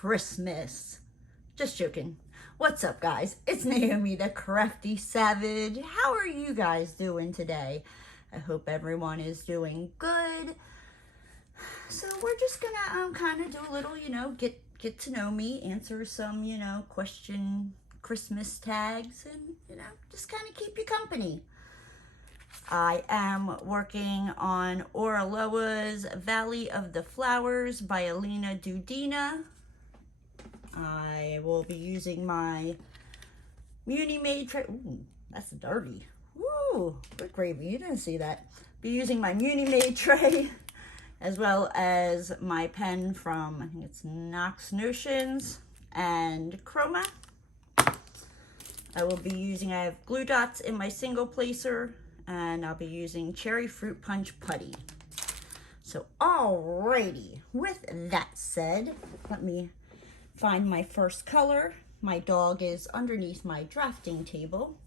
Christmas. Just joking. What's up, guys? It's Naomi, the Crafty Savage. How are you guys doing today? I hope everyone is doing good. So we're just gonna kind of do a little, get to know me, answer some, question Christmas tags, and just kind of keep you company. I am working on Oraloa's Valley of the Flowers by Elena Dudina. I will be using my Muni-Made tray. Ooh, that's dirty. Ooh, good gravy. You didn't see that. Be using my Muni-Made tray as well as my pen from, I think it's Knox Notions and Chroma. I have glue dots in my single placer, and I'll be using Cherry Fruit Punch Putty. So alrighty, with that said, let me find my first color. My dog is underneath my drafting table.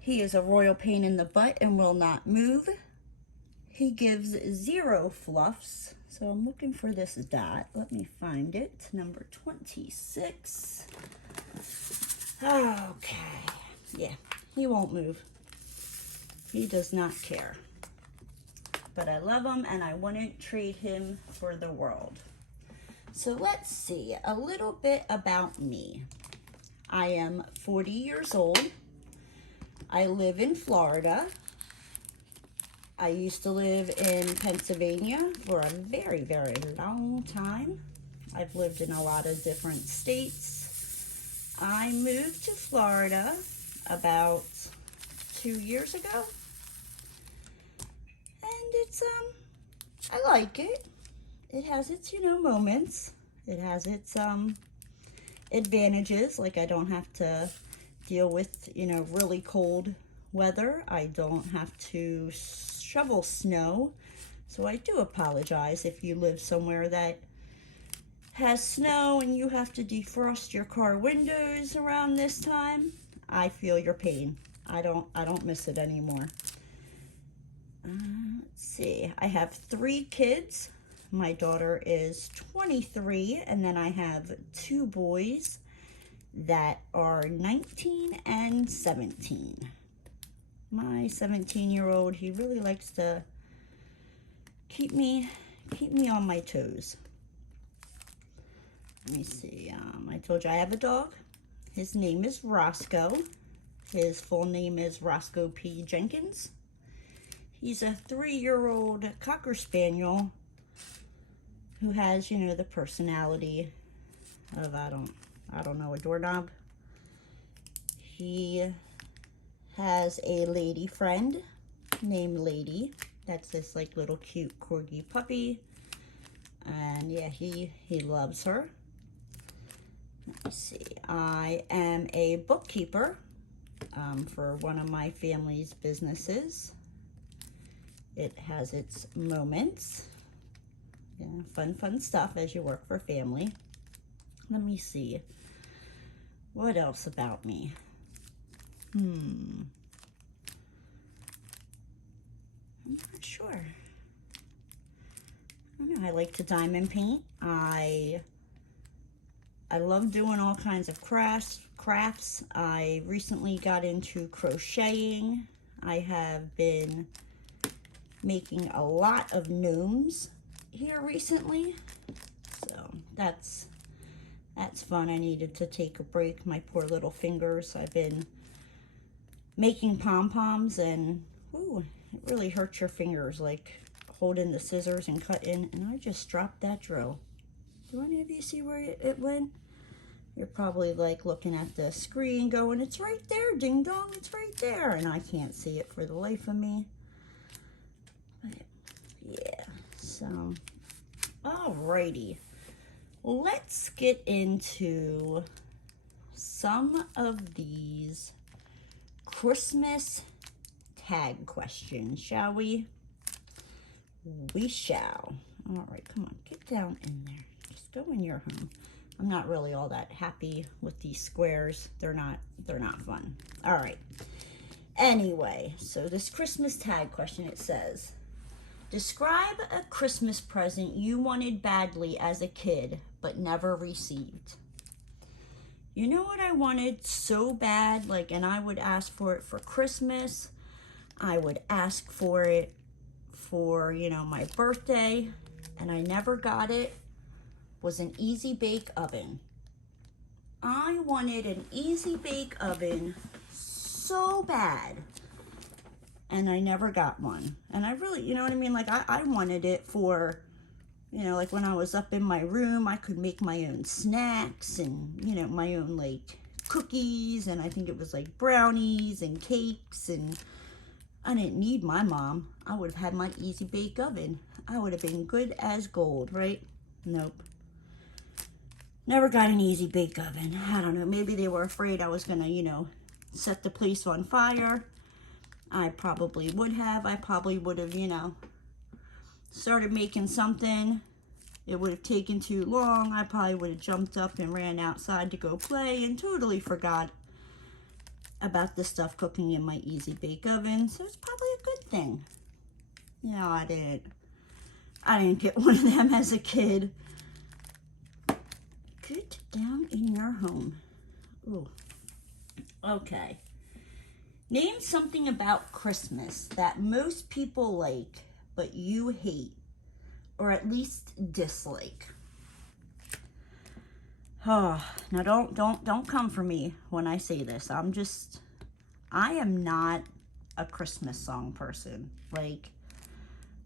He is a royal pain in the butt and will not move. He gives 0 fluffs. So I'm looking for this dot. Let me find it. Number 26. Okay. Yeah, he won't move. He does not care. But I love him and I wouldn't trade him for the world. So let's see a little bit about me. I am 40 years old. I live in Florida. I used to live in Pennsylvania for a very, very long time. I've lived in a lot of different states. I moved to Florida about 2 years ago. And it's, I like it. It has its, moments. It has its, advantages. Like I don't have to deal with, really cold weather. I don't have to shovel snow. So I do apologize if you live somewhere that has snow and you have to defrost your car windows around this time. I feel your pain. I don't miss it anymore. Let's see. I have 3 kids. My daughter is 23, and then I have 2 boys that are 19 and 17. My 17-year-old, he really likes to keep me on my toes. Let me see. I told you I have a dog. His name is Roscoe. His full name is Roscoe P. Jenkins. He's a 3-year-old Cocker Spaniel who has, the personality of, I don't know, a doorknob. He has a lady friend named Lady. That's this like little cute corgi puppy. And yeah, he loves her. Let me see. I am a bookkeeper for one of my family's businesses. It has its moments. Yeah, fun stuff as you work for family. Let me see. What else about me? I'm not sure. I don't know. I like to diamond paint. I love doing all kinds of crafts. I recently got into crocheting. I have been making a lot of gnomes here recently, so that's fun. I needed to take a break. My poor little fingers. I've been making pom-poms, and ooh, it really hurts your fingers, like holding the scissors and cutting, and I just dropped that drill. Do any of you see where it went? You're probably like looking at the screen going, it's right there, ding dong, it's right there, and I can't see it for the life of me. But yeah, so alrighty, let's get into some of these Christmas tag questions, shall we? We shall. All right, come on, get down in there. Just go in your home. I'm not really all that happy with these squares. They're not fun. All right. Anyway, so this Christmas tag question, it says, describe a Christmas present you wanted badly as a kid, but never received. You know what I wanted so bad, like, and I would ask for it for Christmas. I would ask for it for, you know, my birthday, and I never got it, was an Easy Bake Oven. I wanted an Easy Bake Oven so bad, and I never got one. And I really, you know what I mean? Like, I wanted it for, you know, like when I was up in my room, I could make my own snacks and, you know, my own like cookies, and I think it was like brownies and cakes, and I didn't need my mom. I would have had my Easy Bake Oven. I would have been good as gold, right? Nope. Never got an Easy Bake Oven. I don't know, maybe they were afraid I was gonna, you know, set the place on fire. I probably would have. I probably would have, you know, started making something. It would have taken too long. I probably would have jumped up and ran outside to go play and totally forgot about the stuff cooking in my Easy Bake Oven. So it's probably a good thing. You know, I didn't get one of them as a kid. Good down in your home. Ooh. Okay. Name something about Christmas that most people like, but you hate, or at least dislike. Oh, now don't come for me when I say this. I am not a Christmas song person. Like,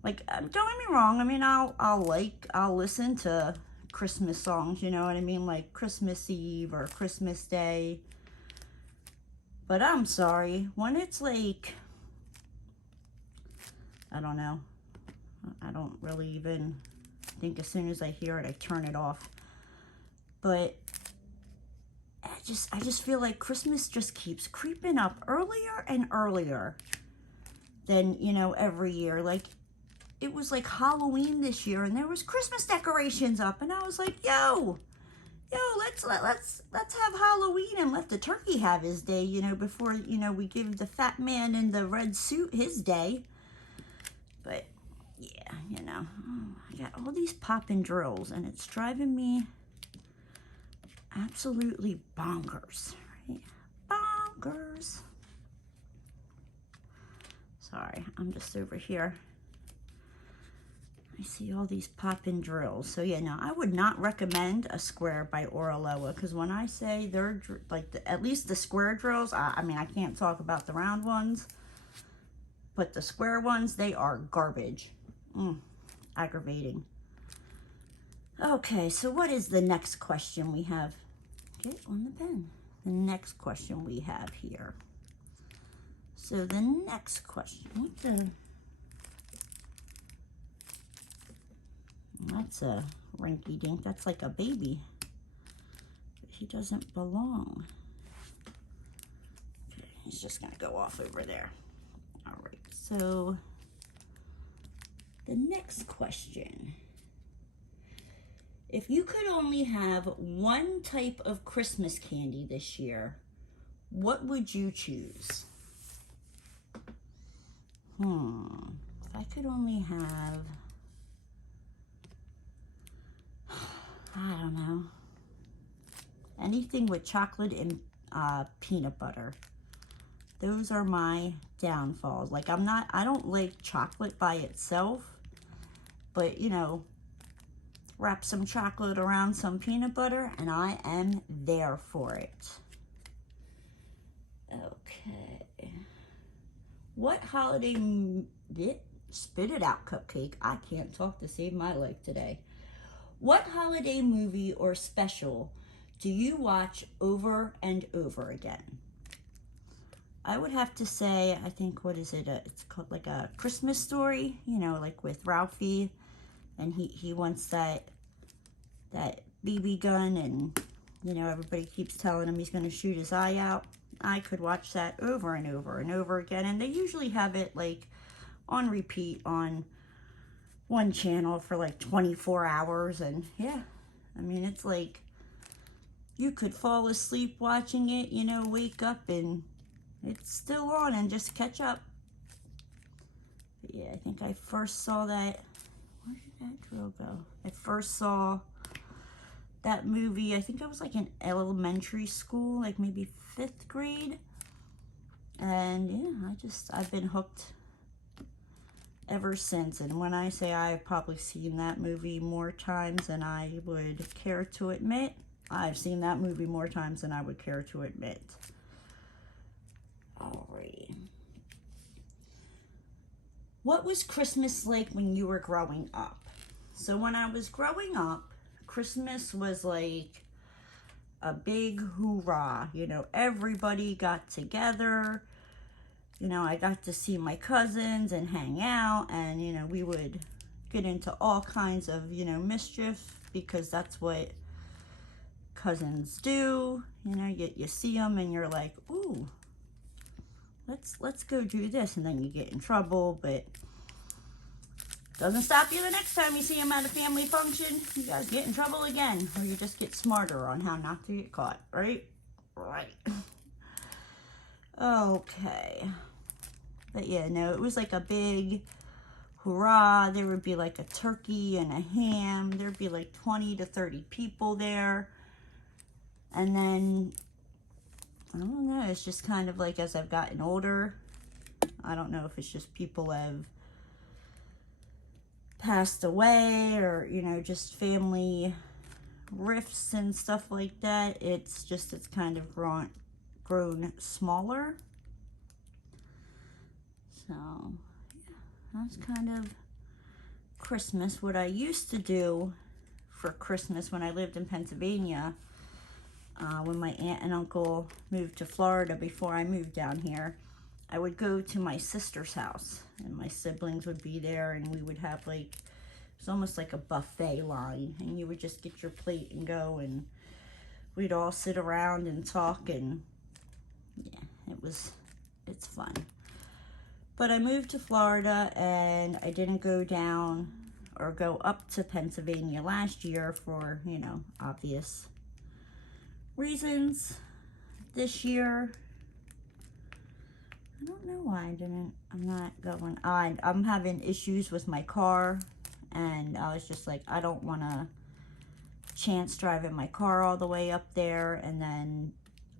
don't get me wrong. I mean, I'll listen to Christmas songs, you know what I mean? Like Christmas Eve or Christmas Day. But I'm sorry, when it's like, I don't know. I don't really even think as soon as I hear it, I turn it off. But I just feel like Christmas just keeps creeping up earlier and earlier than, you know, every year. Like, it was like Halloween this year and there was Christmas decorations up, and I was like, yo, let's have Halloween and let the turkey have his day, you know, before, you know, we give the fat man in the red suit his day. But yeah, you know, I got all these popping drills and it's driving me absolutely bonkers, right? Bonkers. Sorry, I'm just over here. I see all these popping drills. So yeah, no, I would not recommend a square by Oraloa, because when I say they're like, at least the square drills, I mean, I can't talk about the round ones, but the square ones, they are garbage. Aggravating. Okay, so what is the next question we have? Get on the pen. The next question we have here. So the next question, that's a rinky dink. That's like a baby. But he doesn't belong. Okay, he's just gonna go off over there. All right, so the next question. If you could only have one type of Christmas candy this year, what would you choose? If I could only have, I don't know, anything with chocolate and peanut butter. Those are my downfalls. Like, I don't like chocolate by itself, but, you know, wrap some chocolate around some peanut butter and I am there for it. Okay. What holiday, spit it out, Cupcake. I can't talk to save my life today. What holiday movie or special do you watch over and over again? I would have to say, I think, what is it? It's called like A Christmas Story, you know, like with Ralphie, and he wants that BB gun, and, you know, everybody keeps telling him he's going to shoot his eye out. I could watch that over and over and over again, and they usually have it like on repeat on one channel for like 24 hours, and yeah, I mean, it's like you could fall asleep watching it, you know, wake up and it's still on and just catch up. But yeah, I think I first saw that, where did that drill go? I first saw that movie. I think I was like in elementary school, like maybe 5th grade. And yeah, I've been hooked ever since. And when I say I've probably seen that movie more times than I would care to admit, I've seen that movie more times than I would care to admit. Alrighty. What was Christmas like when you were growing up? So when I was growing up, Christmas was like a big hoorah. You know, everybody got together. You know, I got to see my cousins and hang out, and, you know, we would get into all kinds of, you know, mischief, because that's what cousins do. You know, you see them and you're like, ooh, let's go do this, and then you get in trouble, but doesn't stop you the next time you see them at a family function. You guys get in trouble again, or you just get smarter on how not to get caught, right? Right. Okay. But yeah, no, it was like a big hurrah. There would be like a turkey and a ham. There'd be like 20 to 30 people there. And then, I don't know, it's just kind of like as I've gotten older, I don't know if it's just people have passed away, or, you know, just family rifts and stuff like that. It's kind of grown smaller. So, yeah, that's kind of Christmas. What I used to do for Christmas when I lived in Pennsylvania, when my aunt and uncle moved to Florida before I moved down here, I would go to my sister's house, and my siblings would be there, and we would have like, it's almost like a buffet line, and you would just get your plate and go, and we'd all sit around and talk, and yeah, it's fun. But I moved to Florida, and I didn't go down or go up to Pennsylvania last year for, you know, obvious reasons. This year, I don't know why I'm not going. I'm having issues with my car, and I was just like, I don't want to chance driving my car all the way up there, and then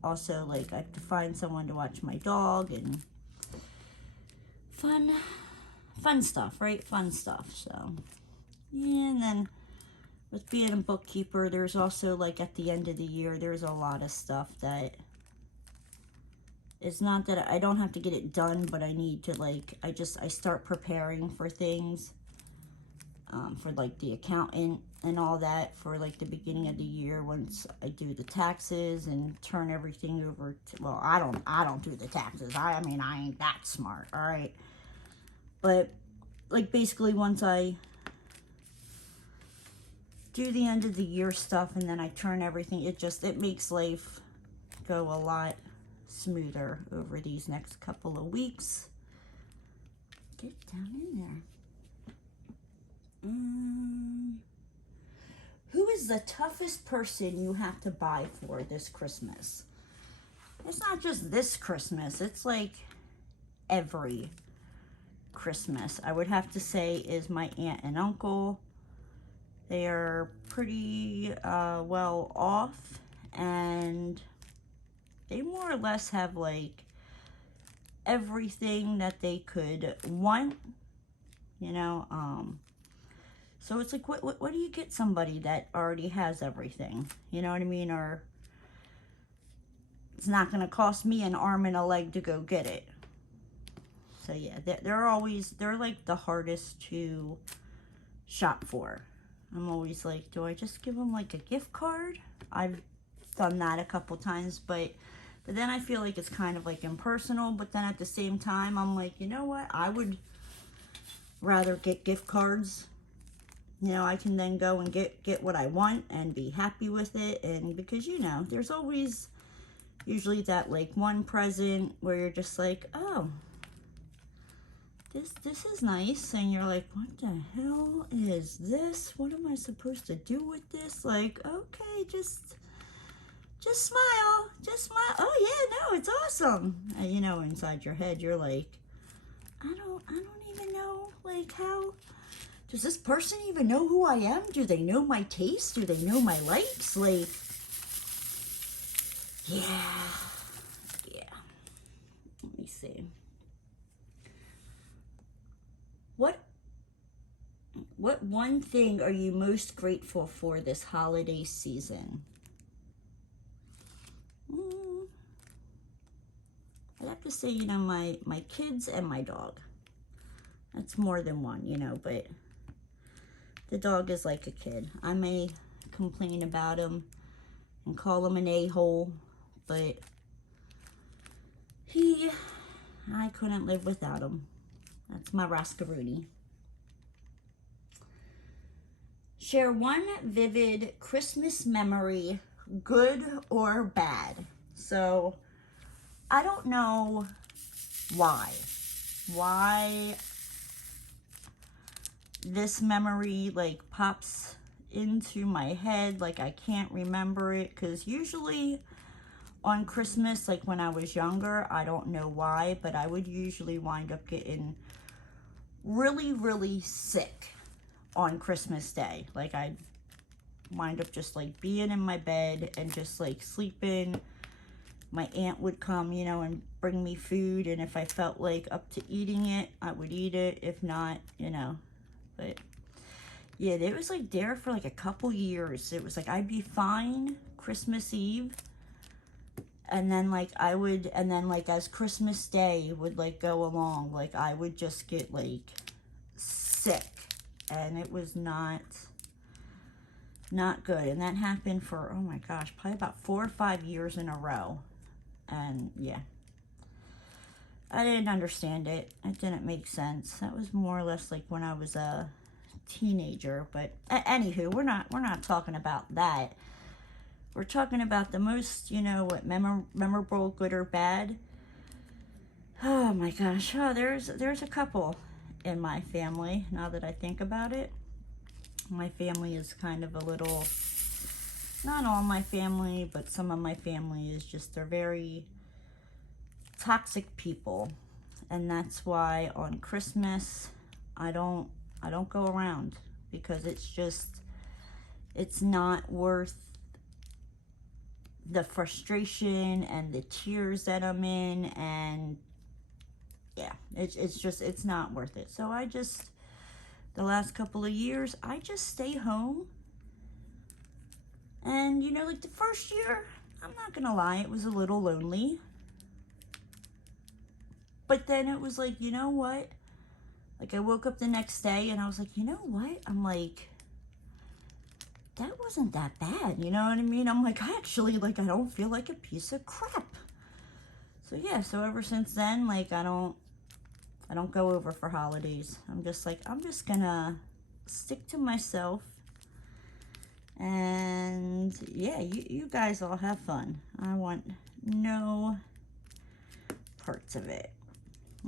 also, like, I have to find someone to watch my dog, and fun stuff, right? Fun stuff. So yeah, and then with being a bookkeeper, there's also, like, at the end of the year, there's a lot of stuff that it's not that I don't have to get it done, but I need to, like, I start preparing for things, for, like, the accountant and all that, for, like, the beginning of the year, once I do the taxes and turn everything over to, well, I don't do the taxes. I mean, I ain't that smart, all right? But, like, basically once I do the end of the year stuff and then I turn everything, it makes life go a lot smoother over these next couple of weeks. Get down in there. Who is the toughest person you have to buy for this Christmas? It's not just this Christmas, it's like every Christmas. I would have to say is my aunt and uncle. They are pretty well off, and they more or less have like everything that they could want, you know. So it's like, what do you get somebody that already has everything? You know what I mean? Or it's not going to cost me an arm and a leg to go get it. So yeah, they're like the hardest to shop for. I'm always like, do I just give them like a gift card? I've done that a couple times, but then I feel like it's kind of like impersonal. But then at the same time, I'm like, you know what? I would rather get gift cards. You know, I can then go and get what I want and be happy with it. And because, you know, there's always usually that like one present where you're just like, oh, this is nice, and you're like, what the hell is this? What am I supposed to do with this? Like, okay, just smile, oh yeah, no, it's awesome. And, you know, inside your head you're like, I don't even know like how does this person even know who I am? Do they know my taste? Do they know my likes? Like, yeah. Let me see. What one thing are you most grateful for this holiday season? I'd have to say, you know, my kids and my dog. That's more than one, you know, but the dog is like a kid. I may complain about him and call him an a-hole, but I couldn't live without him. That's my Rascaroonie. Share one vivid Christmas memory, good or bad. So, I don't know why this memory like pops into my head. Like, I can't remember it, because usually on Christmas, like when I was younger, I don't know why, but I would usually wind up getting really, really sick on Christmas Day. Like, I'd wind up just like being in my bed and just like sleeping. My aunt would come, you know, and bring me food, and if I felt like up to eating it, I would eat it. If not, you know. But yeah, it was like there for like a couple years. It was like I'd be fine Christmas Eve, and then like as Christmas Day would like go along, like I would just get like sick, and it was not good. And that happened for, oh my gosh, probably about 4 or 5 years in a row. And yeah, I didn't understand it. It didn't make sense. That was more or less like when I was a teenager. But anywho, we're not talking about that. We're talking about the most, you know, what memorable, good or bad. Oh my gosh. Oh, there's a couple in my family, now that I think about it. My family is kind of a little, not all my family, but some of my family is just, they're very toxic people. And that's why on Christmas, I don't go around, because it's not worth the frustration and the tears that I'm in, and yeah, it's not worth it. So the last couple of years, I just stay home. And, you know, like the first year, I'm not gonna lie, it was a little lonely. But then it was like, you know what? Like, I woke up the next day and I was like, you know what? I'm like, that wasn't that bad, you know what I mean? I'm like, I don't feel like a piece of crap. So yeah, so ever since then, like, I don't go over for holidays. I'm just like, I'm just gonna stick to myself. And yeah, you guys all have fun. I want no parts of it.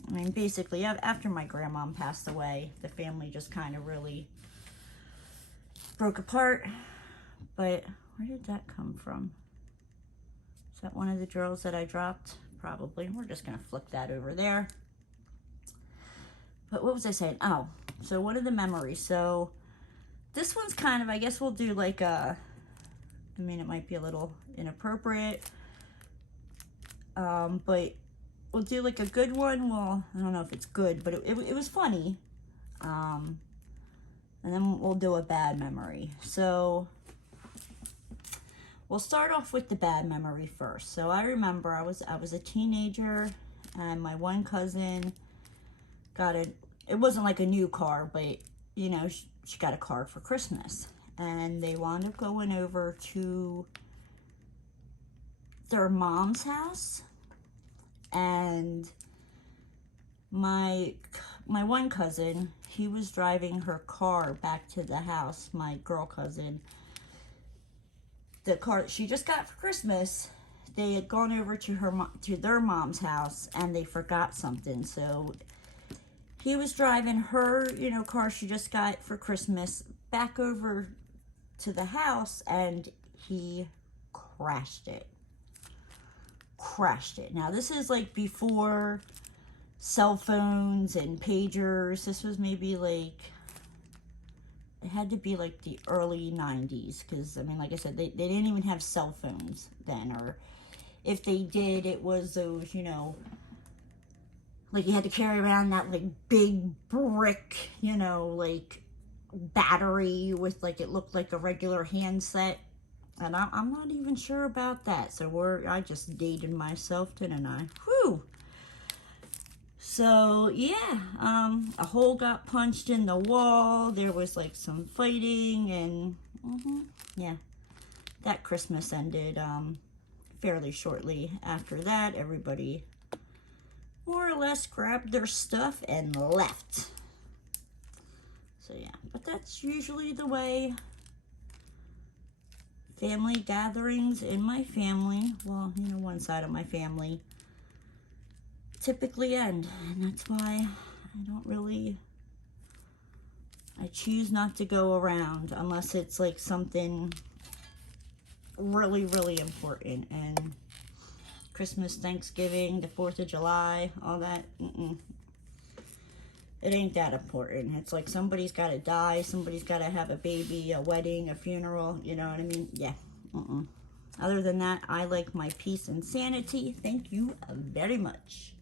I mean, basically, after my grandma passed away, the family just kind of really broke apart. But where did that come from? Is that one of the drills that I dropped? Probably. We're just going to flip that over there. But what was I saying? Oh, so one of the memories. So this one's kind of, I guess we'll do like a, I mean, it might be a little inappropriate, but we'll do like a good one. Well, I don't know if it's good, but it was funny. And then we'll do a bad memory. So we'll start off with the bad memory first. So I remember I was a teenager, and my one cousin got it wasn't like a new car, but you know, she got a car for Christmas, and they wound up going over to their mom's house. And my one cousin, he was driving her car back to the house. My girl cousin, the car she just got for Christmas, they had gone over to their mom's house, and they forgot something. So he was driving her, you know, car she just got for Christmas back over to the house, and he crashed it. Now, this is like before cell phones and pagers. This was maybe like it had to be like the early 90s, because I mean, like I said, they didn't even have cell phones then, or if they did, it was those, you know, like you had to carry around that like big brick, you know, like battery with like, it looked like a regular handset. And I'm not even sure about that. So I just dated myself, didn't I? Whew. So yeah, a hole got punched in the wall. There was like some fighting, and yeah, that Christmas ended fairly shortly after that. Everybody more or less grabbed their stuff and left. So yeah, but that's usually the way family gatherings in my family, well, you know, one side of my family, typically end. And that's why I choose not to go around unless it's like something really, really important. And Christmas, Thanksgiving, the 4th of July, all that, it ain't that important. It's like somebody's got to die, somebody's got to have a baby, a wedding, a funeral, you know what I mean? Yeah. Other than that, I like my peace and sanity. Thank you very much.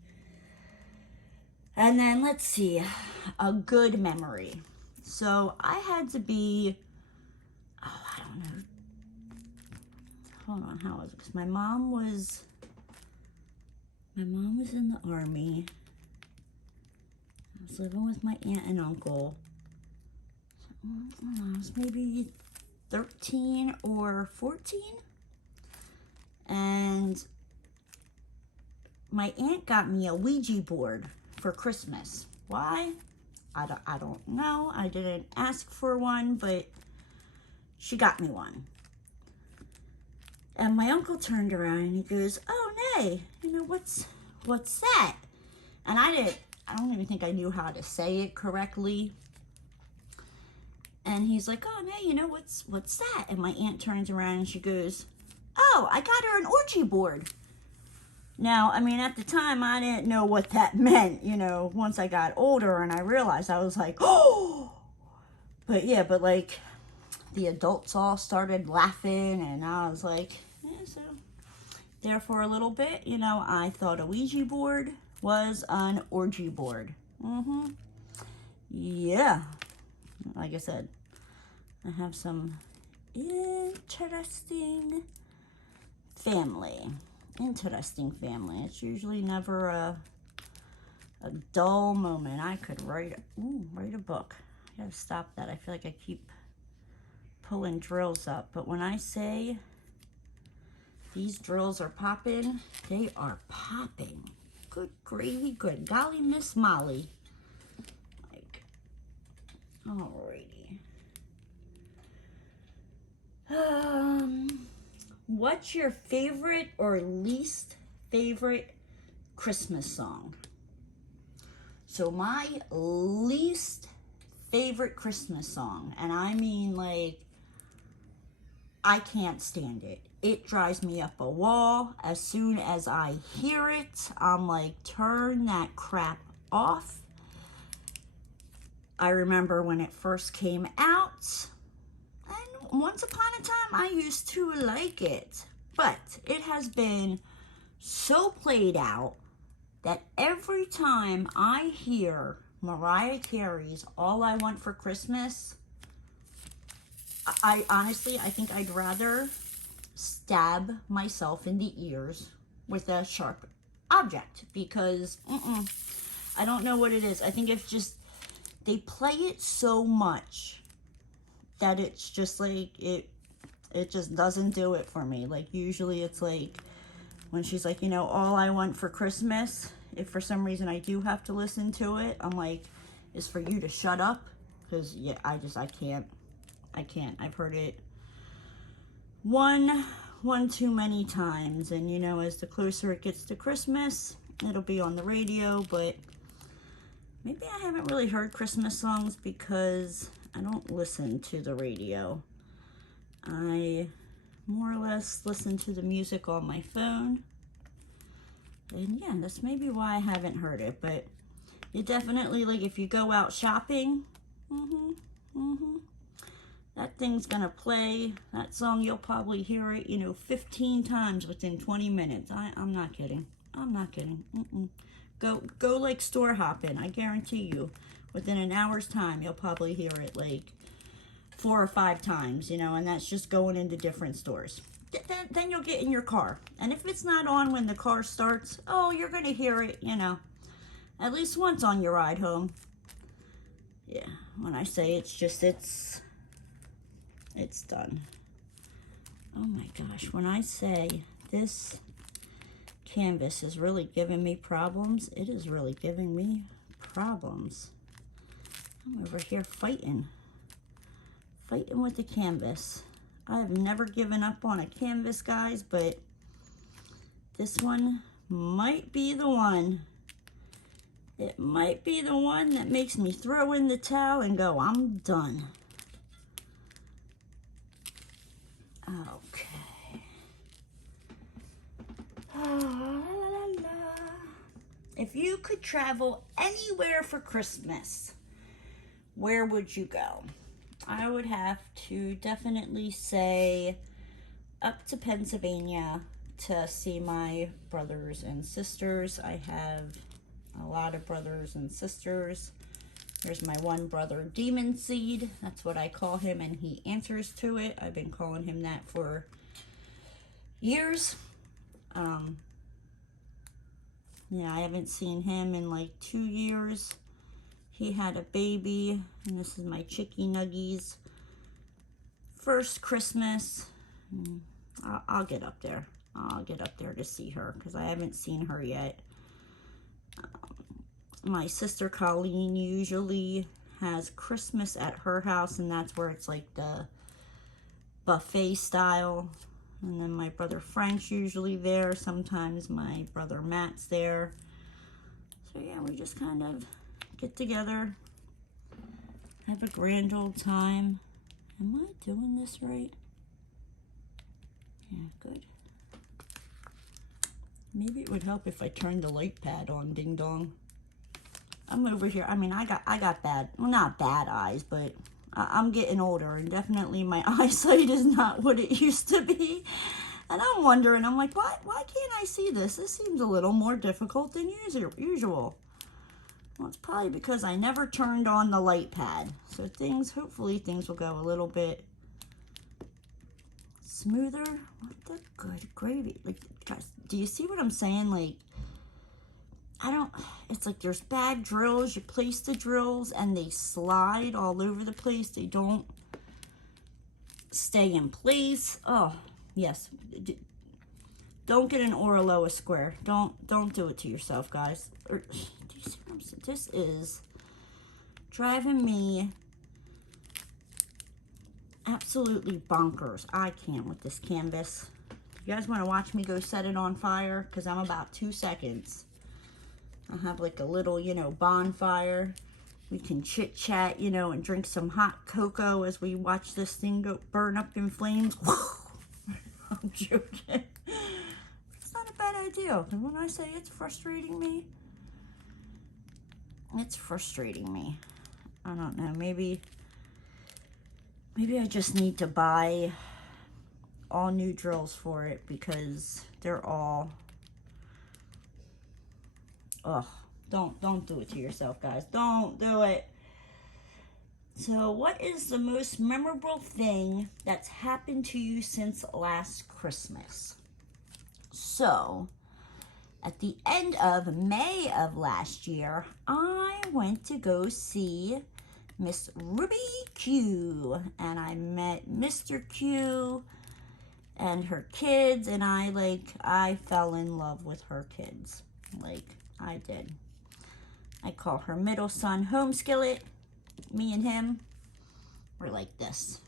And then let's see, a good memory. So I had to be, oh, I don't know. Hold on, how was it? Because my mom was in the Army. I was living with my aunt and uncle. So, I don't know, I was maybe 13 or 14. And my aunt got me a Ouija board for Christmas. Why? I don't know. I didn't ask for one, but she got me one. And my uncle turned around and he goes, "Oh, Nay, you know, what's that?" And I don't even think I knew how to say it correctly. And he's like, "Oh, Nay, you know, what's that?" And my aunt turns around and she goes, "Oh, I got her an orgy board." Now, I mean, at the time, I didn't know what that meant, you know. Once I got older and I realized, I was like, oh! But yeah, but like, the adults all started laughing, and I was like, yeah, so. There for a little bit, you know, I thought a Ouija board was an orgy board. Yeah. Like I said, I have some interesting family. It's usually never a dull moment. I could write a book. I gotta stop that. I feel like I keep pulling drills up. But when I say these drills are popping, they are popping. Good gravy, good golly, Miss Molly. Like, alrighty. What's your favorite or least favorite Christmas song? So my least favorite Christmas song, and I mean like, I can't stand it. It drives me up a wall. As soon as I hear it, I'm like, turn that crap off. I remember when it first came out, and once upon a time I used to like it, but it has been so played out that every time I hear Mariah Carey's All I Want for Christmas, I honestly, I think I'd rather stab myself in the ears with a sharp object, because I don't know what it is. I think it's just, they play it so much that it's just like, it just doesn't do it for me. Like, usually it's like, when she's like, you know, all I want for Christmas, if for some reason I do have to listen to it, I'm like, is for you to shut up. Because, yeah, I can't. I've heard it one too many times. And, you know, as the closer it gets to Christmas, it'll be on the radio. But maybe I haven't really heard Christmas songs because I don't listen to the radio. I more or less listen to the music on my phone. And yeah, that's maybe why I haven't heard it. But you definitely, like, if you go out shopping, that thing's gonna play that song. You'll probably hear it, you know, 15 times within 20 minutes. I'm not kidding. I'm not kidding. Go like store hopping. I guarantee you, within an hour's time, you'll probably hear it like 4 or 5 times, you know, and that's just going into different stores. Then you'll get in your car, and if it's not on when the car starts, oh, you're gonna hear it, you know, at least once on your ride home. Yeah, when I say it's done. Oh my gosh, when I say this canvas is really giving me problems, it is really giving me problems. I'm over here fighting with the canvas. I have never given up on a canvas, guys, but this one might be the one. It might be the one that makes me throw in the towel and go, I'm done. Okay. If you could travel anywhere for Christmas, where would you go? I would have to definitely say up to Pennsylvania to see my brothers and sisters. I have a lot of brothers and sisters. There's my one brother, Demon Seed. That's what I call him, and he answers to it. I've been calling him that for years. Yeah, I haven't seen him in like 2 years. He had a baby, and this is my Chicky Nuggies. First Christmas. I'll get up there. I'll get up there to see her, because I haven't seen her yet. My sister Colleen usually has Christmas at her house, and that's where it's like the buffet style. And then my brother Frank's usually there. Sometimes my brother Matt's there. So yeah, we just kind of get together, have a grand old time. Am I doing this right? Yeah, good. Maybe it would help if I turned the light pad on, ding dong. I'm over here. I mean, I got bad, well, not bad eyes, but I'm getting older, and definitely my eyesight is not what it used to be. And I'm wondering, I'm like, why can't I see this? This seems a little more difficult than usual. Well, it's probably because I never turned on the light pad. So hopefully things will go a little bit smoother. What the good gravy. Like, guys, do you see what I'm saying? Like, it's like there's bad drills. You place the drills and they slide all over the place. They don't stay in place. Oh, yes. Don't get an Oraloa square. Don't do it to yourself, guys. Do you see what I'm saying? This is driving me absolutely bonkers. I can't with this canvas. You guys want to watch me go set it on fire? Because I'm about 2 seconds. I'll have like a little, you know, bonfire. We can chit chat, you know, and drink some hot cocoa as we watch this thing go burn up in flames. I'm joking. It's not a bad idea. And when I say it's frustrating me, it's frustrating me. I don't know. Maybe I just need to buy all new drills for it, because they're all, ugh, don't do it to yourself, guys. Don't do it. So what is the most memorable thing that's happened to you since last Christmas? So at the end of May of last year, I went to go see Miss Ruby Q, and I met Mr. Q and her kids, and I fell in love with her kids. Like, I did. I call her middle son Home Skillet. Me and him, we're like this.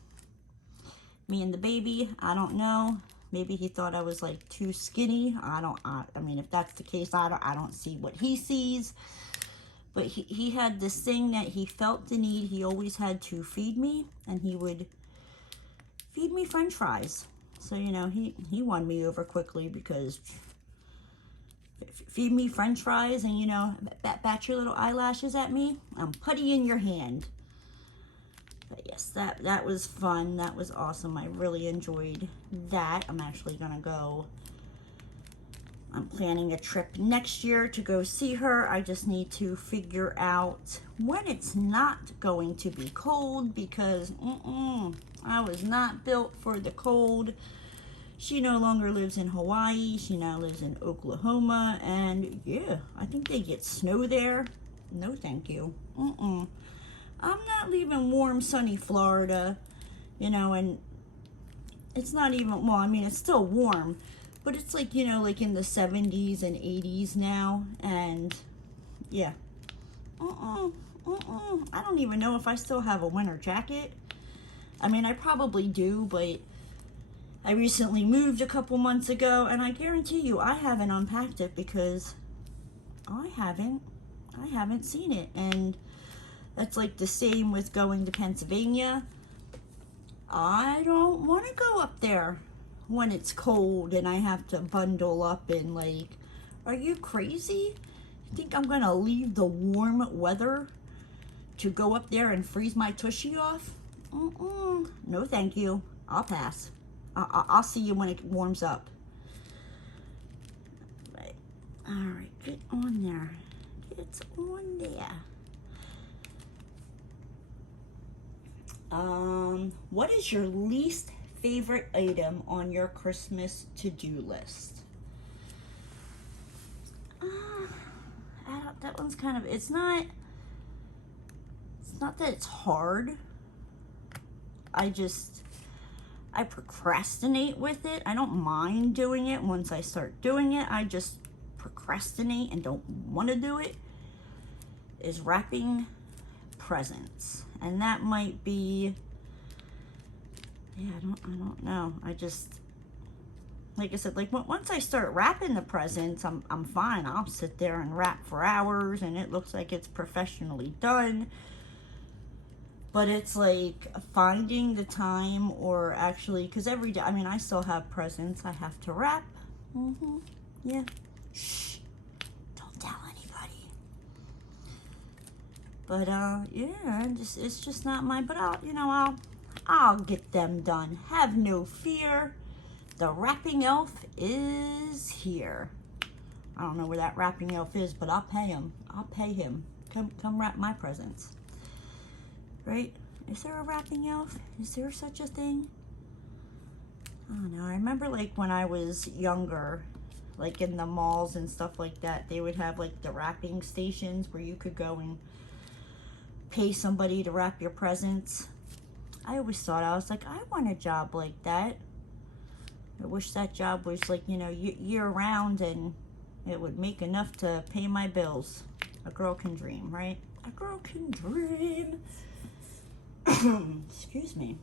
Me and the baby, I don't know. Maybe he thought I was like too skinny. I mean, if that's the case, I don't see what he sees. But he had this thing that he felt the need. He always had to feed me, and he would feed me French fries. So, you know, he won me over quickly, because feed me French fries and, you know, bat your little eyelashes at me, I'm putty in your hand. But yes, that was fun. That was awesome. I really enjoyed that. I'm actually gonna go, I'm planning a trip next year to go see her. I just need to figure out when it's not going to be cold, because I was not built for the cold. She no longer lives in Hawaii. She now lives in Oklahoma, and yeah, I think they get snow there. No, thank you. I'm not leaving warm, sunny Florida, you know, and it's not even, well, I mean, it's still warm, but it's like, you know, like in the 70s and 80s now, and yeah. I don't even know if I still have a winter jacket. I mean, I probably do, but I recently moved a couple months ago, and I guarantee you I haven't unpacked it because I haven't seen it. And that's like the same with going to Pennsylvania. I don't want to go up there when it's cold and I have to bundle up, and like, are you crazy? You think I'm gonna leave the warm weather to go up there and freeze my tushy off? No, thank you. I'll pass. I'll see you when it warms up. Right. All right, get on there. It's on there. What is your least favorite item on your Christmas to-do list? That one's kind of, it's not that it's hard. I procrastinate with it. I don't mind doing it once I start doing it. I just procrastinate and don't want to do it. Is wrapping presents. And that might be, yeah, I don't know. I just, like I said, like once I start wrapping the presents, I'm fine. I'll sit there and wrap for hours and it looks like it's professionally done. But it's like finding the time, or actually, because every day, I mean, I still have presents I have to wrap. Yeah. Shh. Don't tell anybody. But yeah, it's just not mine. But I'll get them done. Have no fear. The wrapping elf is here. I don't know where that wrapping elf is, but I'll pay him. I'll pay him. Come wrap my presents. Right? Is there a wrapping elf? Is there such a thing? I don't know. I remember like when I was younger, like in the malls and stuff like that, they would have like the wrapping stations where you could go and pay somebody to wrap your presents. I always thought, I was like, I want a job like that. I wish that job was like, you know, year round and it would make enough to pay my bills. A girl can dream, right? A girl can dream. Excuse me.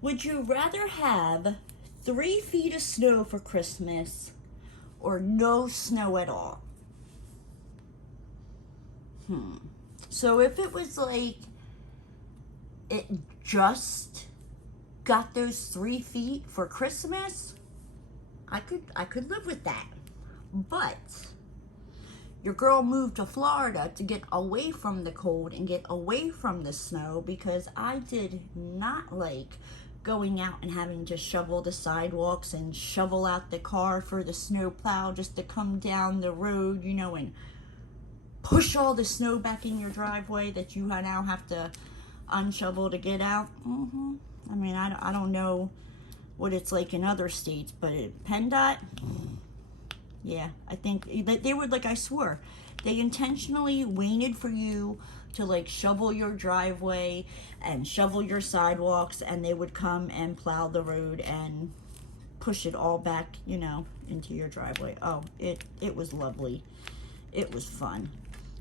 Would you rather have 3 feet of snow for Christmas or no snow at all? So if it was like, it just got those 3 feet for Christmas, I could live with that. But your girl moved to Florida to get away from the cold and get away from the snow, because I did not like going out and having to shovel the sidewalks and shovel out the car for the snow plow just to come down the road, you know, and push all the snow back in your driveway that you now have to unshovel to get out. I mean, I don't know what it's like in other states, but at PennDOT, yeah, I think they would, like, I swore, they intentionally waited for you to like shovel your driveway and shovel your sidewalks, and they would come and plow the road and push it all back, you know, into your driveway. Oh, it was lovely. It was fun.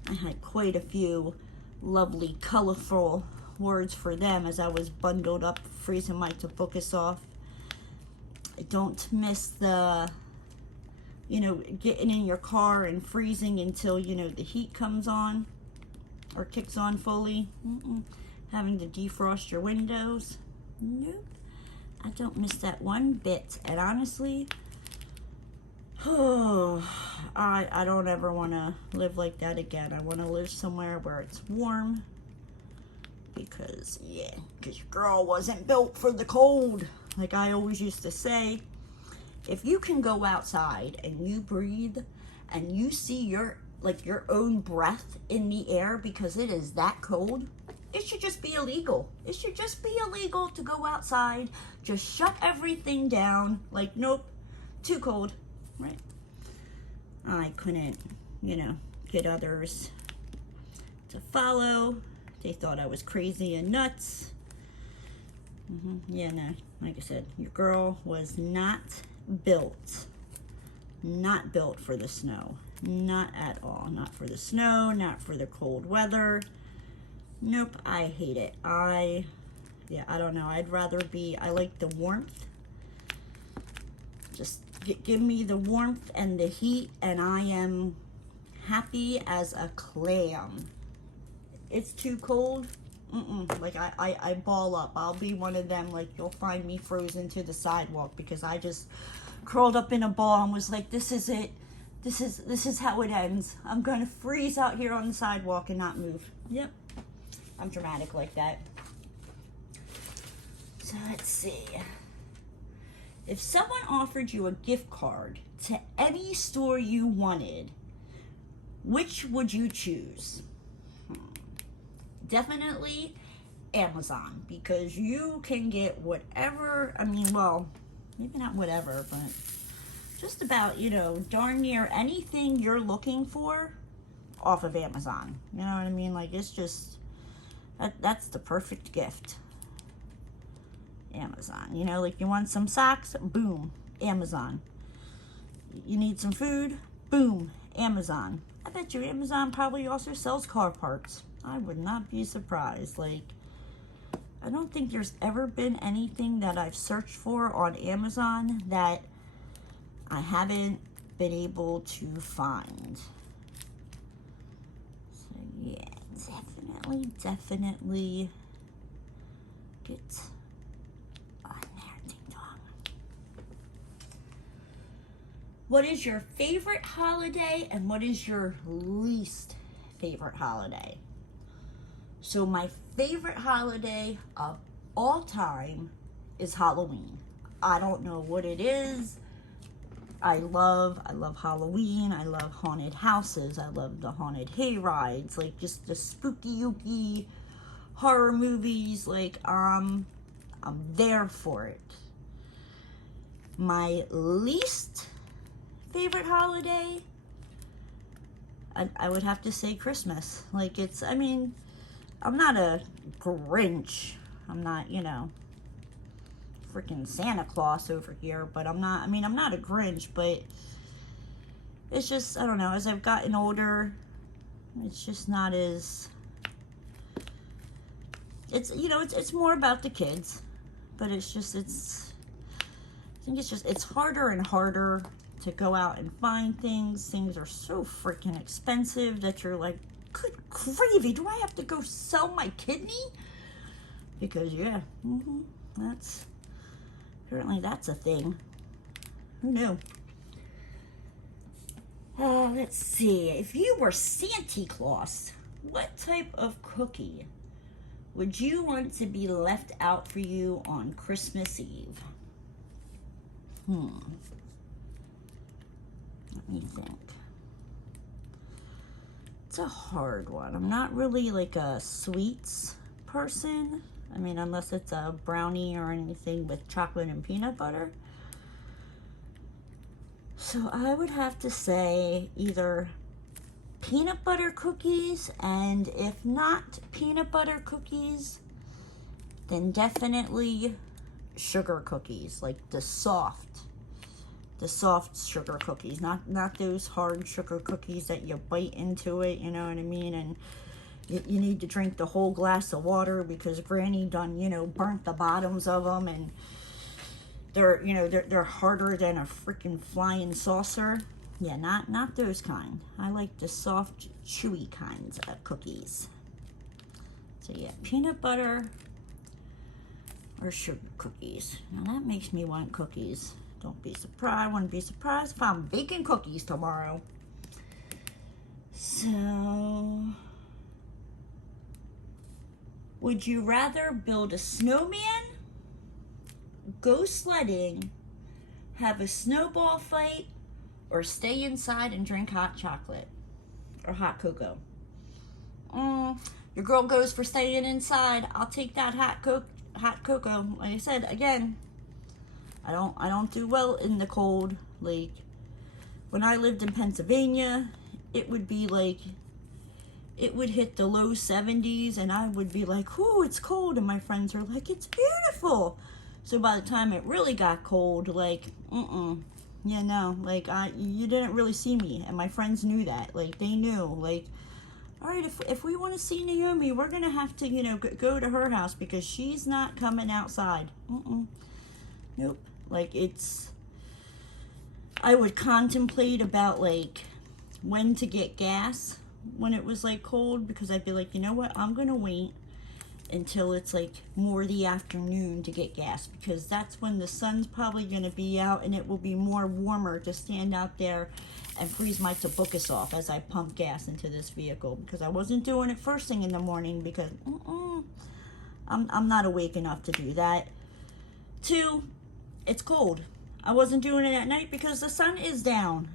I had quite a few lovely, colorful words for them as I was bundled up, freezing my tobocas off. I don't miss the, you know, getting in your car and freezing until, you know, the heat comes on or kicks on fully. Having to defrost your windows. Nope. I don't miss that one bit. And honestly, I don't ever want to live like that again. I want to live somewhere where it's warm, because, yeah, because your girl wasn't built for the cold. Like I always used to say, if you can go outside and you breathe and you see your own breath in the air because it is that cold, it should just be illegal. It should just be illegal to go outside. Just shut everything down. Like, nope, too cold, right? I couldn't, you know, get others to follow. They thought I was crazy and nuts. Yeah, no, like I said, your girl was not built for the snow. Not at all. Not for the snow, not for the cold weather. Nope, I hate it. I don't know. I'd rather be, I like the warmth. Just give me the warmth and the heat, and I am happy as a clam. It's too cold. Like, I ball up. I'll be one of them, like, you'll find me frozen to the sidewalk because I just curled up in a ball and was like, this is it. This is how it ends. I'm going to freeze out here on the sidewalk and not move. Yep. I'm dramatic like that. So let's see. If someone offered you a gift card to any store you wanted, which would you choose? Definitely Amazon, because you can get whatever, I mean, well, maybe not whatever, but just about, you know, darn near anything you're looking for off of Amazon. You know what I mean? Like, it's just, that's the perfect gift. Amazon. You know, like, you want some socks? Boom, Amazon. You need some food? Boom, Amazon. I bet you Amazon probably also sells car parts. I would not be surprised. Like, I don't think there's ever been anything that I've searched for on Amazon that I haven't been able to find. So, yeah, definitely get on there. Ding dong. What is your favorite holiday and what is your least favorite holiday? So my favorite holiday of all time is Halloween. I don't know what it is. I love Halloween. I love haunted houses. I love the haunted hay rides. Like, just the spooky ooky horror movies. Like, I'm there for it. My least favorite holiday, I would have to say Christmas. Like, it's, I mean, I'm not a Grinch. I'm not, you know, freaking Santa Claus over here, but I'm not a Grinch, but it's just, I don't know, as I've gotten older, it's just not as, it's, you know, it's more about the kids, but it's just, I think it's just, it's harder and harder to go out and find things. Things are so freaking expensive that you're like, good gravy, do I have to go sell my kidney? Because, yeah, apparently that's a thing. Who knew? Let's see. If you were Santa Claus, what type of cookie would you want to be left out for you on Christmas Eve? Let me think. It's a hard one. I'm not really like a sweets person. I mean, unless it's a brownie or anything with chocolate and peanut butter. So I would have to say either peanut butter cookies, and if not peanut butter cookies, then definitely sugar cookies, like the soft sugar cookies, not those hard sugar cookies that you bite into it, you know what I mean? And you need to drink the whole glass of water because Granny done, you know, burnt the bottoms of them, and they're, you know, they're harder than a freaking flying saucer. Yeah, not those kind. I like the soft, chewy kinds of cookies. So yeah, peanut butter or sugar cookies. Now that makes me want cookies. Don't be surprised. I wouldn't be surprised if I'm baking cookies tomorrow. So Would you rather build a snowman, go sledding, have a snowball fight, or stay inside and drink hot chocolate or hot cocoa? Your girl goes for staying inside. I'll take that hot cocoa. Like I said, again, I don't do well in the cold. Like, when I lived in Pennsylvania, it would be like, it would hit the low 70s, and I would be like, ooh, it's cold, and my friends were like, it's beautiful. So by the time it really got cold, like, yeah, no, like, you didn't really see me, and my friends knew that. Like, they knew, like, all right, if we want to see Naomi, we're gonna have to, you know, go to her house, because she's not coming outside. Nope. Like, it's, I would contemplate about, like, when to get gas when it was, like, cold, because I'd be like, you know what, I'm gonna wait until it's, like, more the afternoon to get gas, because that's when the sun's probably gonna be out, and it will be more warmer to stand out there and freeze my tobacco off as I pump gas into this vehicle, because I wasn't doing it first thing in the morning, because I'm not awake enough to do that. 2, it's cold. I wasn't doing it at night because the sun is down.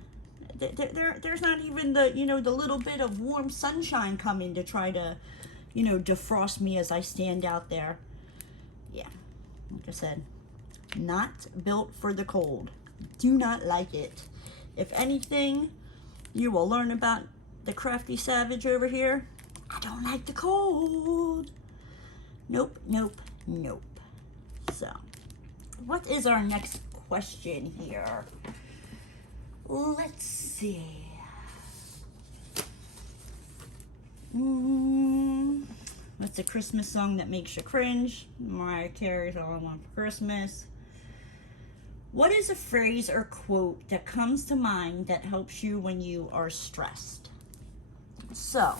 There's not even the, you know, the little bit of warm sunshine coming to try to, you know, defrost me as I stand out there. Yeah, like I said, not built for the cold. Do not like it. If anything, you will learn about the crafty savage over here. I don't like the cold. Nope, nope, nope. So, what is our next question here? Let's see. What's a Christmas song that makes you cringe? Mariah Carey's All I Want for Christmas. What is a phrase or quote that comes to mind that helps you when you are stressed? So,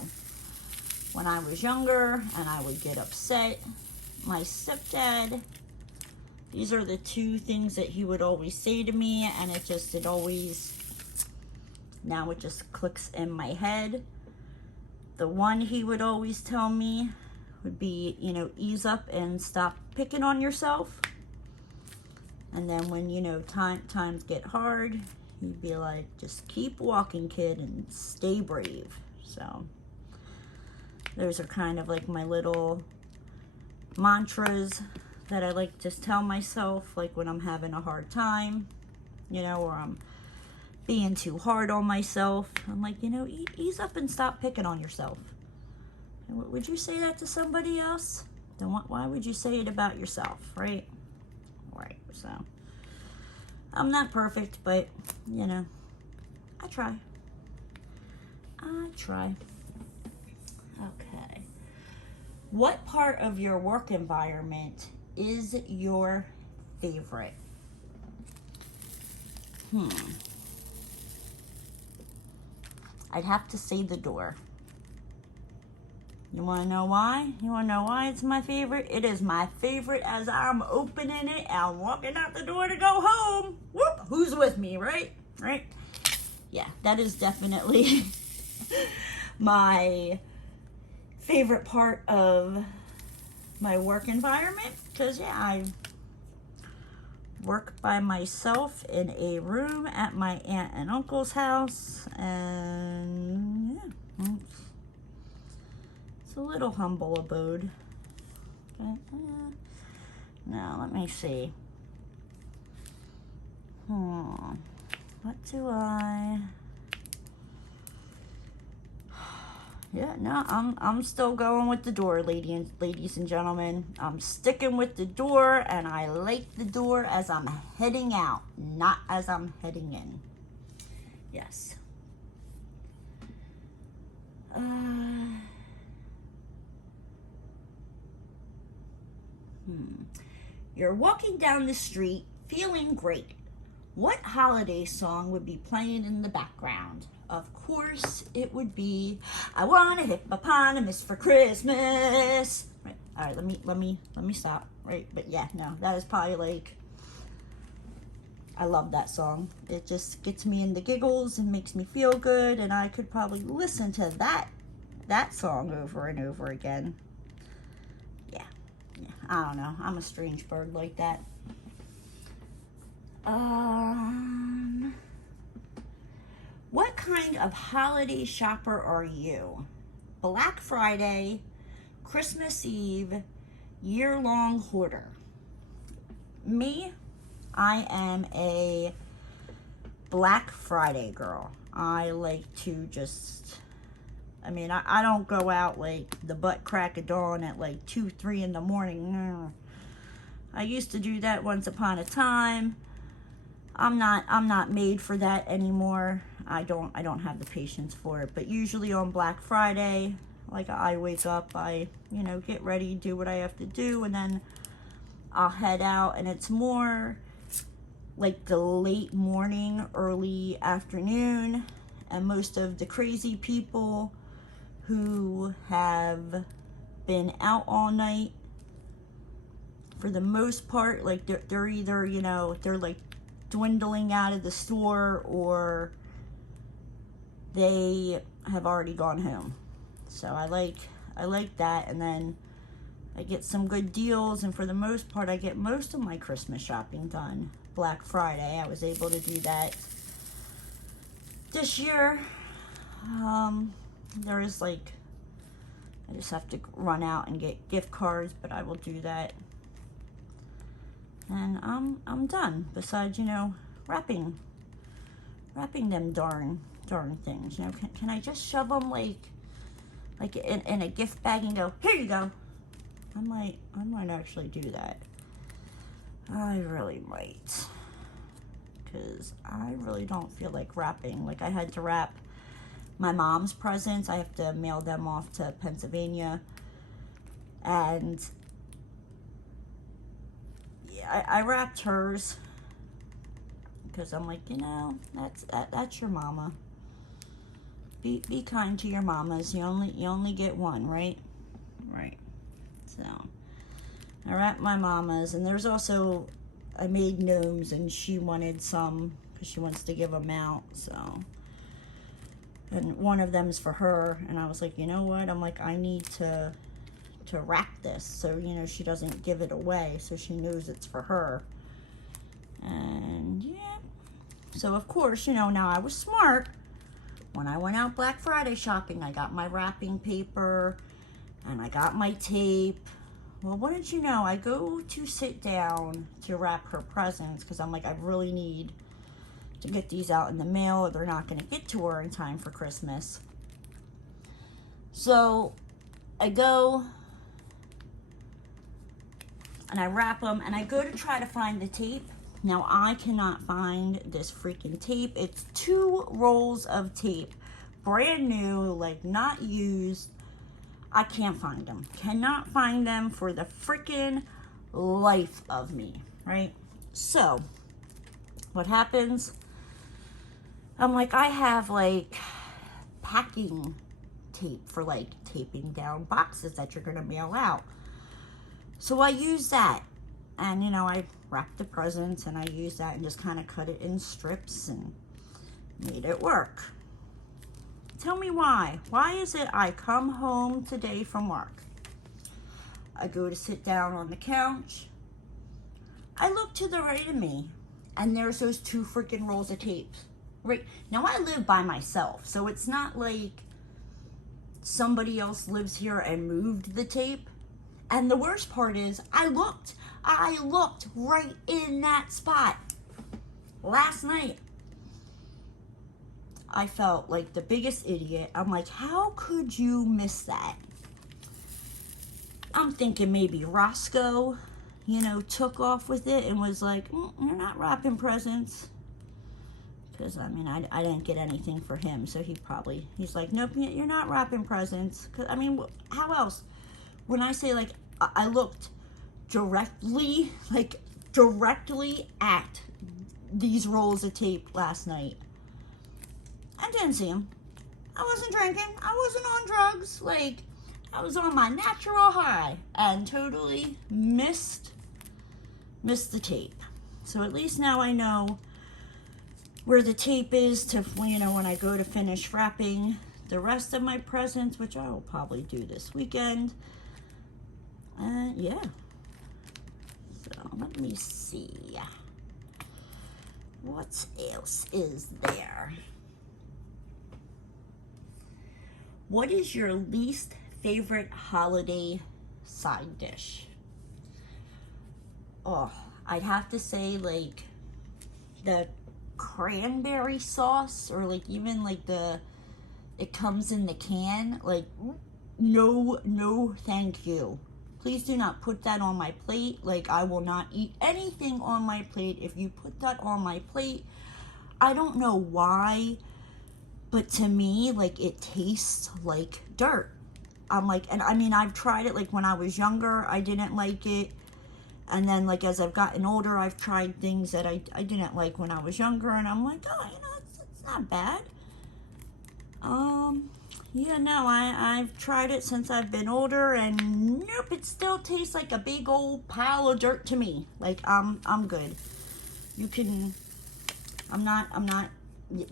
when I was younger and I would get upset, my stepdad, these are the 2 things that he would always say to me, and it always, now it just clicks in my head. The one he would always tell me would be, you know, ease up and stop picking on yourself. And then when, you know, times get hard, he'd be like, just keep walking, kid, and stay brave. So those are kind of like my little mantras that I like to tell myself, like when I'm having a hard time, you know, or I'm being too hard on myself. I'm like, you know, ease up and stop picking on yourself. And would you say that to somebody else? Then why would you say it about yourself, right? Right, so I'm not perfect, but, you know, I try. Okay. What part of your work environment is your favorite? I'd have to say the door. You want to know why? You want to know why it's my favorite? It is my favorite as I'm opening it and walking out the door to go home. Whoop! Who's with me, right? Right? Yeah, that is definitely my favorite part of my work environment. Because, yeah, I work by myself in a room at my aunt and uncle's house. And, yeah. It's a little humble abode. Okay. Now, let me see. What do I... Yeah, no, I'm still going with the door, ladies and gentlemen. I'm sticking with the door, and I like the door as I'm heading out, not as I'm heading in. Yes. You're walking down the street feeling great. What holiday song would be playing in the background? Of course, it would be I Want a Hippopotamus for Christmas. Right. All right, let me stop. Right. But yeah, no, that is probably like, I love that song. It just gets me in the giggles and makes me feel good, and I could probably listen to that song over and over again. I don't know. I'm a strange bird like that. What kind of holiday shopper are you? Black Friday, Christmas Eve, year-long hoarder. Me, I am a Black Friday girl. I like to just, I mean, I don't go out like the butt crack of dawn at like 2, 3 in the morning. No. I used to do that once upon a time. I'm not made for that anymore. I don't have the patience for it. But usually on Black Friday, like I wake up, I, you know, get ready, do what I have to do, and then I'll head out, and it's more like the late morning, early afternoon, and most of the crazy people who have been out all night, for the most part, like they're either, you know, they're like dwindling out of the store, or they have already gone home. So I like that, and then I get some good deals, and for the most part I get most of my Christmas shopping done Black Friday. I was able to do that this year. There is like, I just have to run out and get gift cards, but I will do that. And I'm done. Besides, you know, wrapping them darn things. You know, can I just shove them like in a gift bag and go, here you go? I might actually do that. I really might, because I really don't feel like wrapping. Like, I had to wrap my mom's presents. I have to mail them off to Pennsylvania, and I wrapped hers because I'm like, you know, that's your mama. Be kind to your mamas. You only get one, right? Right. So I wrapped my mama's, and there's also, I made gnomes, and she wanted some because she wants to give them out. So, and one of them's for her, and I was like, you know what? I'm like, I need to wrap this so, you know, she doesn't give it away, so she knows it's for her. And yeah, so of course, you know, now I was smart. When I went out Black Friday shopping, I got my wrapping paper and I got my tape. Well, what did you know? I go to sit down to wrap her presents because I'm like, I really need to get these out in the mail, or they're not going to get to her in time for Christmas. So I go and I wrap them, and I go to try to find the tape. Now, I cannot find this freaking tape. It's 2 rolls of tape, brand new, like not used. I can't find them. Cannot find them for the freaking life of me, right? So, what happens? I'm like, I have like packing tape for like taping down boxes that you're gonna mail out. So I use that, and you know, I wrapped the presents, and I used that and just kind of cut it in strips and made it work. Tell me why. Why is it I come home today from work, I go to sit down on the couch, I look to the right of me, and there's those 2 freaking rolls of tapes. Right now, I live by myself, so it's not like somebody else lives here and moved the tape. And the worst part is, I looked right in that spot last night. I felt like the biggest idiot. I'm like, how could you miss that? I'm thinking maybe Roscoe, you know, took off with it and was like, you're not wrapping presents. Because, I mean, I didn't get anything for him, so he's like, nope, you're not wrapping presents. Cause, I mean, how else? When I say, like, I looked directly at these rolls of tape last night. I didn't see them. I wasn't drinking. I wasn't on drugs. Like, I was on my natural high and totally missed the tape. So at least now I know where the tape is to, you know, when I go to finish wrapping the rest of my presents, which I will probably do this weekend. Yeah. let me see. What else is there? What is your least favorite holiday side dish? Oh, I'd have to say like the cranberry sauce, or like even like it comes in the can. Like, no, thank you. Please do not put that on my plate. Like, I will not eat anything on my plate if you put that on my plate. I don't know why, but to me, like, it tastes like dirt. I'm like, and I mean, I've tried it, like, when I was younger, I didn't like it. And then, like, as I've gotten older, I've tried things that I didn't like when I was younger, and I'm like, oh, you know, it's not bad. Yeah, no, I've tried it since I've been older, and nope, it still tastes like a big old pile of dirt to me. Like, I'm good. You can, I'm not,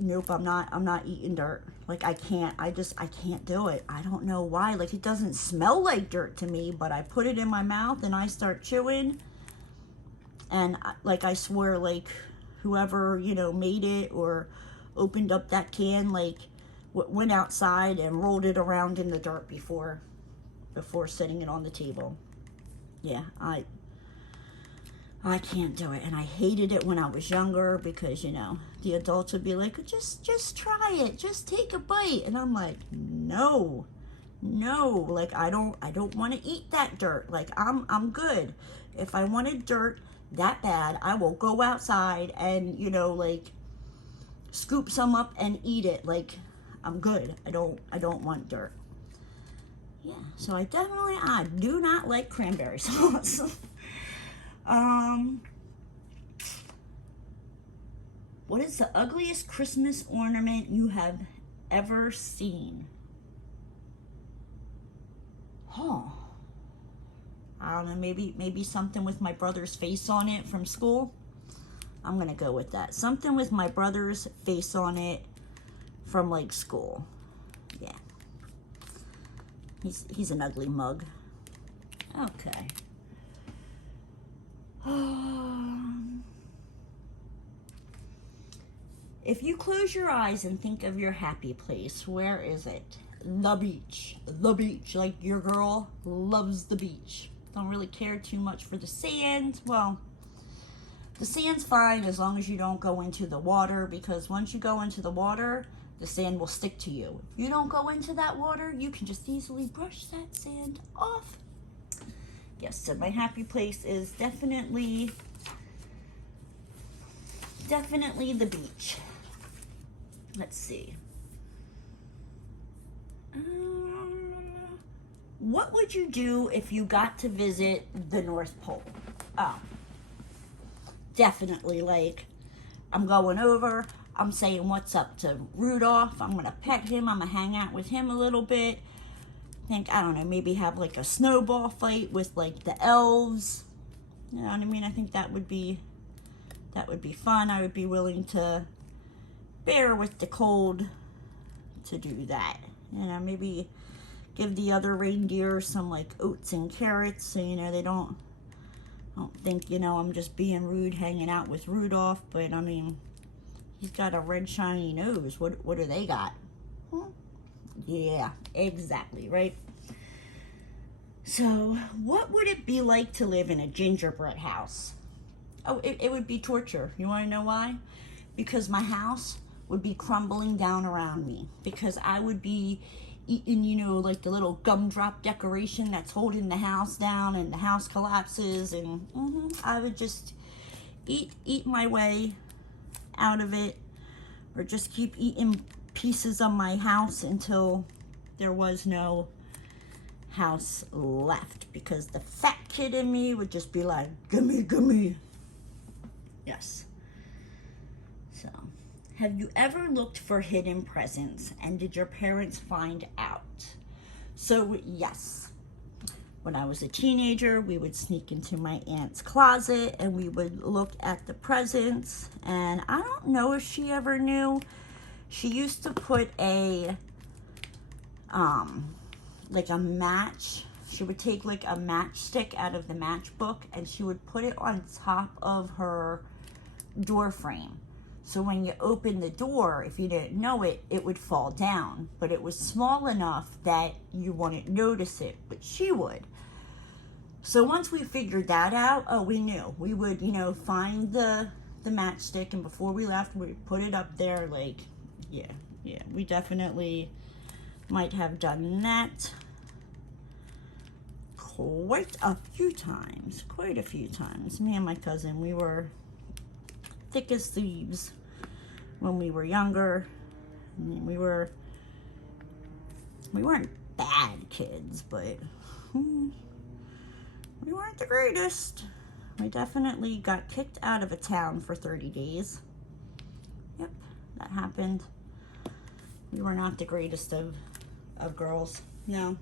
nope, I'm not eating dirt. Like, I can't do it. I don't know why. Like, it doesn't smell like dirt to me, but I put it in my mouth and I start chewing, and like, I swear, like, whoever, you know, made it or opened up that can, like, went outside and rolled it around in the dirt before setting it on the table. Yeah, I can't do it. And I hated it when I was younger because, you know, the adults would be like, just try it, just take a bite. And I'm like, no, like, I don't want to eat that dirt. Like, I'm good. If I wanted dirt that bad, I will go outside and, you know, like, scoop some up and eat it. Like, I'm good. I don't want dirt. Yeah, so I do not like cranberry sauce. What is the ugliest Christmas ornament you have ever seen? Huh. I don't know, maybe something with my brother's face on it from school. I'm gonna go with that. Something with my brother's face on it from, like, school. Yeah. He's an ugly mug. Okay. If you close your eyes and think of your happy place, where is it? The beach. The beach. Like, your girl loves the beach. Don't really care too much for the sand. Well, the sand's fine as long as you don't go into the water, because once you go into the water, the sand will stick to you. If you don't go into that water, you can just easily brush that sand off. Yes, so my happy place is definitely the beach. Let's see. What would you do if you got to visit the North Pole? Oh, definitely, like, I'm going over, I'm saying what's up to Rudolph, I'm gonna pet him, I'm gonna hang out with him a little bit. I don't know, maybe have like a snowball fight with, like, the elves. You know what I mean? I think that would be fun. I would be willing to bear with the cold to do that. You know, maybe give the other reindeer some, like, oats and carrots, so, you know, they don't think, you know, I'm just being rude hanging out with Rudolph. But I mean, he's got a red shiny nose. What do they got? Yeah, exactly, right? So, what would it be like to live in a gingerbread house? Oh, it would be torture. You want to know why? Because my house would be crumbling down around me. Because I would be eating, you know, like the little gumdrop decoration that's holding the house down, and the house collapses, and I would just eat my way out of it, or just keep eating pieces of my house until there was no house left, because the fat kid in me would just be like, gimme. Yes. So, have you ever looked for hidden presents, and did your parents find out? So, yes. When I was a teenager, we would sneak into my aunt's closet and we would look at the presents, and I don't know if she ever knew. She used to put a like a match she would take like a matchstick out of the matchbook and she would put it on top of her door frame. So when you open the door, if you didn't know it, it would fall down. But it was small enough that you wouldn't notice it, but she would. So once we figured that out, oh, we knew. We would, you know, find the matchstick, and before we left, we'd put it up there. Like, yeah, we definitely might have done that quite a few times. Me and my cousin, we were thick as thieves when we were younger. I mean, we weren't bad kids, but we weren't the greatest. We definitely got kicked out of a town for 30 days. Yep, that happened. We were not the greatest of girls, no.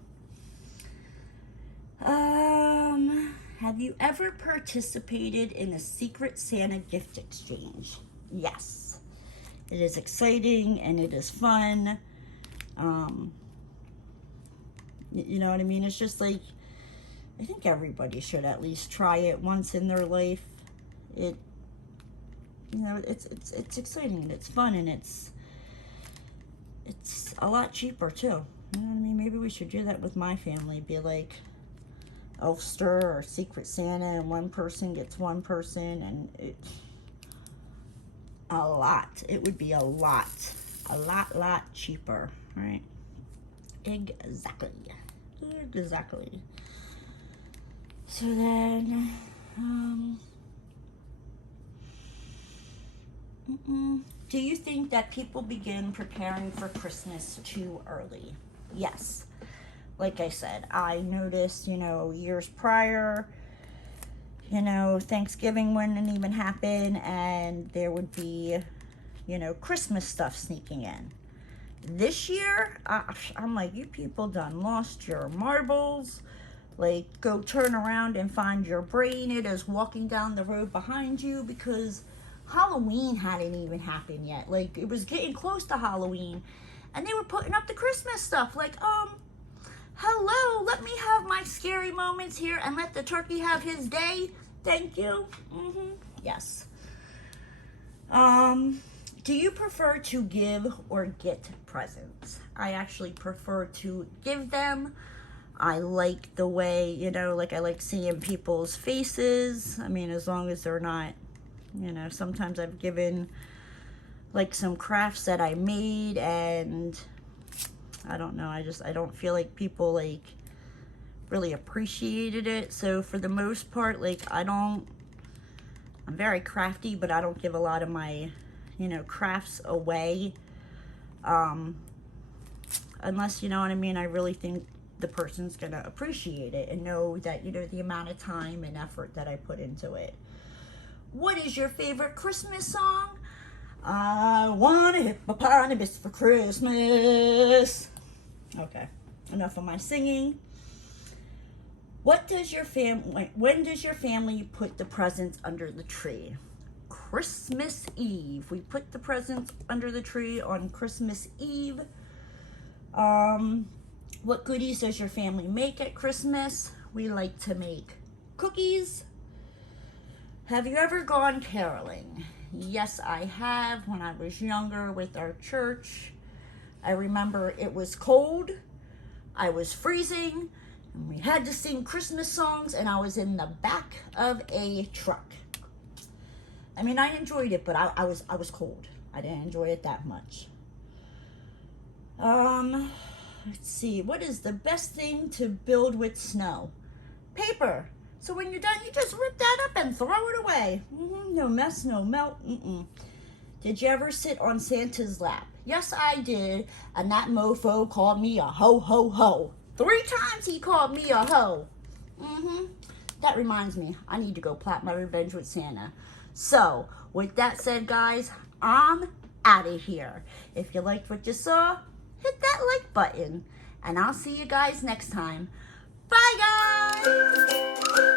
Have you ever participated in a Secret Santa gift exchange? Yes. It is exciting and it is fun. You know what I mean? It's just like, I think everybody should at least try it once in their life. You know, it's exciting and it's fun, and it's a lot cheaper too. You know what I mean? Maybe we should do that with my family. Be like Elfster or Secret Santa, and one person gets one person, and it would be a lot cheaper, right? Exactly. So then, do you think that people begin preparing for Christmas too early? Yes. Like I said, I noticed, you know, years prior, you know, Thanksgiving wouldn't even happen, and there would be, you know, Christmas stuff sneaking in. This year, I'm like, you people done lost your marbles. Like, go turn around and find your brain. It is walking down the road behind you, because Halloween hadn't even happened yet. Like, it was getting close to Halloween, and they were putting up the Christmas stuff. Like, hello, let me have my scary moments here and let the turkey have his day. Thank you. Yes. Do you prefer to give or get presents? I actually prefer to give them. I like the way, you know, like I like seeing people's faces. I mean, as long as they're not, you know, sometimes I've given like some crafts that I made, and I don't know, I don't feel like people like really appreciated it. So for the most part, like I'm very crafty, but I don't give a lot of my, you know, crafts away. Unless, you know what I mean, I really think the person's gonna appreciate it and know that, you know, the amount of time and effort that I put into it. What is your favorite Christmas song? I want a hippopotamus for Christmas. Okay, enough of my singing. When does your family put the presents under the tree? Christmas Eve. We put the presents under the tree on Christmas Eve. What goodies does your family make at Christmas? We like to make cookies. Have you ever gone caroling? Yes, I have. When I was younger with our church, I remember it was cold, I was freezing, and we had to sing Christmas songs, and I was in the back of a truck. I mean, I enjoyed it, but I was cold. I didn't enjoy it that much. Let's see. What is the best thing to build with snow? Paper. So when you're done, you just rip that up and throw it away. No mess, no melt. Did you ever sit on Santa's lap? Yes, I did. And that mofo called me a ho, ho, ho. 3 times he called me a ho. That reminds me, I need to go plot my revenge with Santa. So, with that said, guys, I'm out of here. If you liked what you saw, hit that like button. And I'll see you guys next time. Bye, guys!